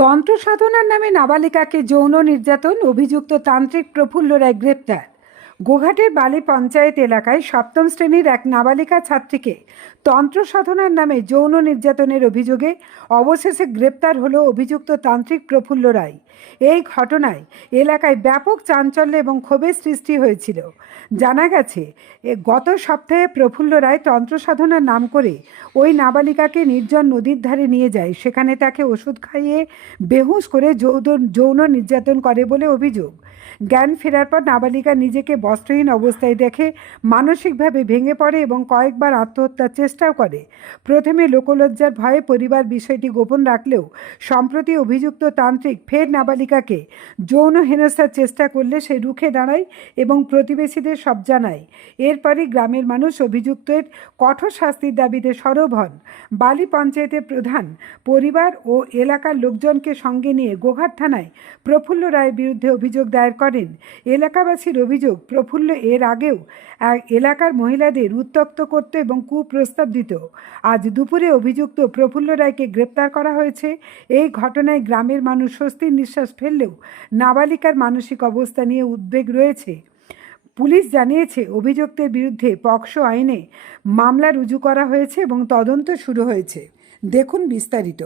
তন্ত্র সাধনার নামে নাবালিকাকে যৌন নির্যাতন অভিযুক্ত তান্ত্রিক প্রফুল্ল রায় গ্রেপ্তার। গোঘাটের বালি পঞ্চায়েত এলাকায় সপ্তম শ্রেণির এক নাবালিকা ছাত্রীকে তন্ত্র সাধনার নামে যৌন নির্যাতনের অভিযোগে অবশেষে গ্রেপ্তার হল অভিযুক্ত তান্ত্রিক প্রফুল্ল রায়। এই ঘটনায় এলাকায় ব্যাপক চাঞ্চল্য এবং ক্ষোভের সৃষ্টি হয়েছিল। জানা গেছে গত সপ্তাহে প্রফুল্ল রায় তন্ত্র সাধনার নাম করে ওই নাবালিকাকে নির্জন নদীর ধারে নিয়ে যায়। সেখানে তাকে ওষুধ খাইয়ে বেহুশ করে যৌন নির্যাতন করে বলে অভিযোগ। জ্ঞান ফেরার পর নাবালিকা নিজেকে বস্ত্রহীন অবস্থায় দেখে মানসিকভাবে ভেঙে পড়ে এবং কয়েকবার আত্মহত্যার চেষ্টাও করে। প্রথমে লোকলজ্জার ভয়ে পরিবার বিষয়টি গোপন রাখলেও সম্প্রতি অভিযুক্ত তান্ত্রিক ফের নাবালিকাকে যৌন হেনস্থার চেষ্টা করলে সে রুখে দাঁড়ায় এবং প্রতিবেশীদের সব জানায়। এরপরই গ্রামের মানুষ অভিযুক্তের কঠোর শাস্তির দাবিতে সরব হন। বালি পঞ্চায়েতের প্রধান, পরিবার ও এলাকার লোকজনকে সঙ্গে নিয়ে গোঘাট থানায় প্রফুল্ল রায়ের বিরুদ্ধে অভিযোগ দায়ের করেন। এলাকাবাসীর অভিযোগ প্রফুল্ল এর আগেও এলাকার মহিলাদের উত্তক্ত করত এবং কুপ্রস্তাব দিত। আজ দুপুরে অভিযুক্ত প্রফুল্ল রায়কে গ্রেপ্তার করা হয়েছে। এই ঘটনায় গ্রামের মানুষ স্বস্তির নিঃশ্বাস ফেললেও নাবালিকার মানসিক অবস্থা নিয়ে উদ্বেগ রয়েছে। পুলিশ জানিয়েছে, অভিযুক্তের বিরুদ্ধে পক্সো আইনে মামলা রুজু করা হয়েছে এবং তদন্ত শুরু হয়েছে। দেখুন বিস্তারিত।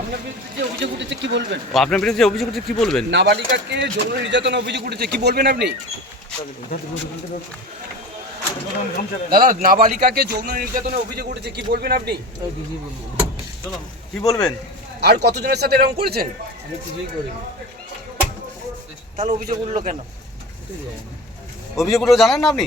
আপনার বিরুদ্ধে যে অভিযোগ উঠেছে কি বলবেন? আপনার বিরুদ্ধে যে অভিযোগ উঠেছে কি বলবেন? নাবালিকাকে যৌন নির্যাতন অভিযোগ উঠেছে কি বলবেন আপনি? দাদা নাবালিকাকে যৌন নির্যাতনের অভিযোগ উঠেছে কি বলবেন আপনি? কি বলবেন? আর কতজনের সাথে এরকম করেছেন? তাহলে অভিযোগ উঠল কেন? অভিযোগগুলো জানেন না আপনি?